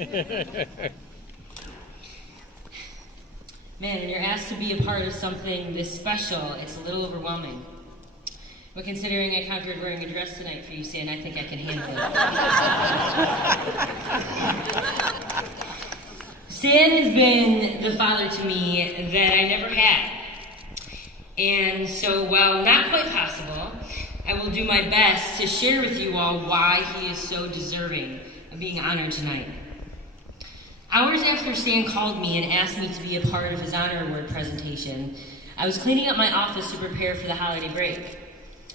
Man, when you're asked to be a part of something this special, it's a little overwhelming. But considering I conquered wearing a dress tonight for you, Stan, I think I can handle it. Stan has been the father to me that I never had. And so, while not quite possible, I will do my best to share with you all why he is so deserving of being honored tonight. Hours after Stan called me and asked me to be a part of his honor award presentation, I was cleaning up my office to prepare for the holiday break.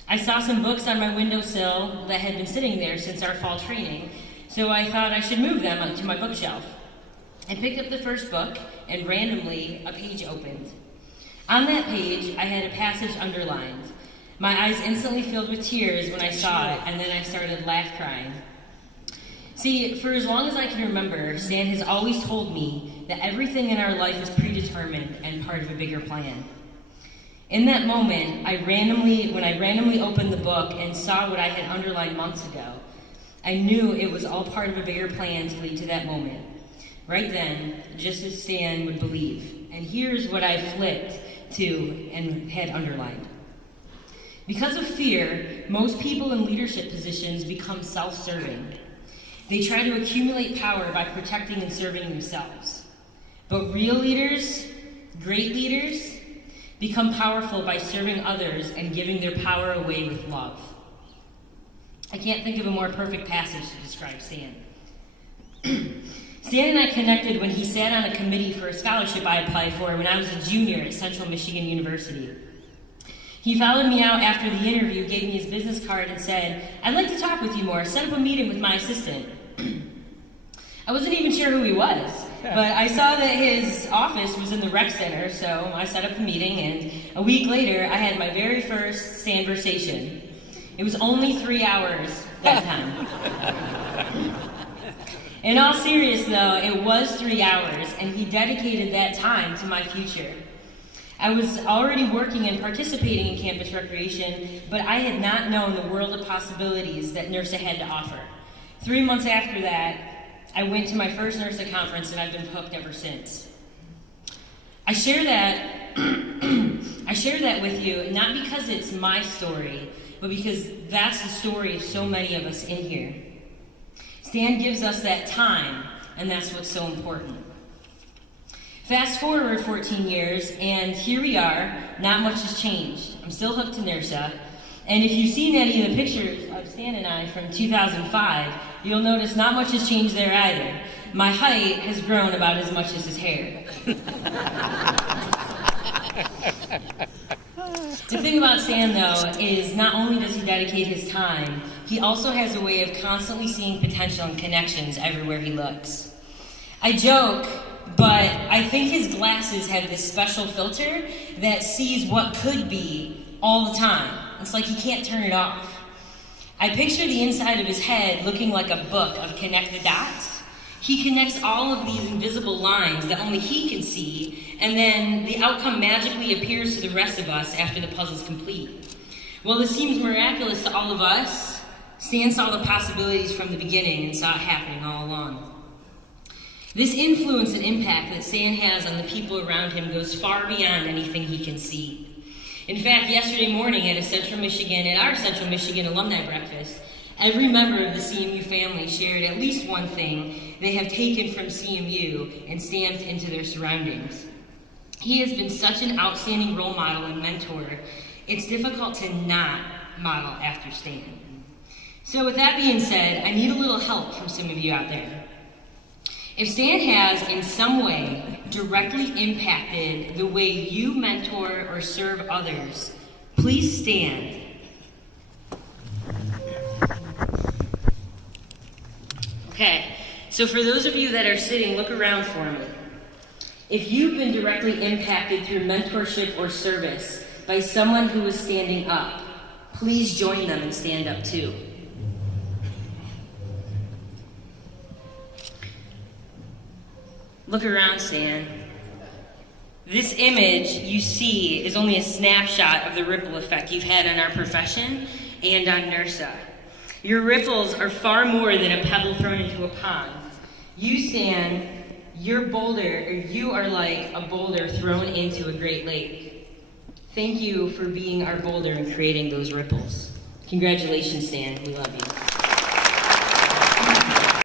I saw some books on my windowsill that had been sitting there since our fall training, so I thought I should move them to my bookshelf. I picked up the first book, and randomly, a page opened. On that page, I had a passage underlined. My eyes instantly filled with tears when I saw it, and then I started crying. See, for as long as I can remember, Stan has always told me that everything in our life is predetermined and part of a bigger plan. In that moment, when I randomly opened the book and saw what I had underlined months ago, I knew it was all part of a bigger plan to lead to that moment. Right then, just as Stan would believe. And here's what I flipped to and had underlined. Because of fear, most people in leadership positions become self-serving. They try to accumulate power by protecting and serving themselves. But real leaders, great leaders, become powerful by serving others and giving their power away with love. I can't think of a more perfect passage to describe Stan. Stan and I connected when he sat on a committee for a scholarship I applied for when I was a junior at Central Michigan University. He followed me out after the interview, gave me his business card, and said, "I'd like to talk with you more. Set up a meeting with my assistant." I wasn't even sure who he was, but I saw that his office was in the rec center, so I set up the meeting, and a week later, I had my very first Stanversation. It was only 3 hours that time. In all seriousness, though, it was 3 hours, and he dedicated that time to my future. I was already working and participating in campus recreation, but I had not known the world of possibilities that NERSA had to offer. 3 months after that, I went to my first NERSA conference, and I've been hooked ever since. I share that with you, not because it's my story, but because that's the story of so many of us in here. Stan gives us that time, and that's what's so important. Fast forward 14 years, and here we are. Not much has changed. I'm still hooked to NERSA, and if you've seen any of the pictures of Stan and I from 2005, you'll notice not much has changed there either. My height has grown about as much as his hair. The thing about Stan, though, is not only does he dedicate his time, he also has a way of constantly seeing potential and connections everywhere he looks. I joke, but I think his glasses have this special filter that sees what could be all the time. It's like he can't turn it off. I picture the inside of his head looking like a book of connect the dots. He connects all of these invisible lines that only he can see, and then the outcome magically appears to the rest of us after the puzzle's complete. While this seems miraculous to all of us, Stan saw the possibilities from the beginning and saw it happening all along. This influence and impact that Stan has on the people around him goes far beyond anything he can see. In fact, yesterday morning at our Central Michigan alumni breakfast, every member of the CMU family shared at least one thing they have taken from CMU and stamped into their surroundings. He has been such an outstanding role model and mentor, it's difficult to not model after Stan. So with that being said, I need a little help from some of you out there. If Stan has, in some way, directly impacted the way you mentor or serve others, please stand. Okay, so for those of you that are sitting, look around for me. If you've been directly impacted through mentorship or service by someone who is standing up, please join them and stand up too. Look around, Stan. This image you see is only a snapshot of the ripple effect you've had on our profession and on NERSA. Your ripples are far more than a pebble thrown into a pond. You, Stan, you are like a boulder thrown into a great lake. Thank you for being our boulder and creating those ripples. Congratulations, Stan. We love you.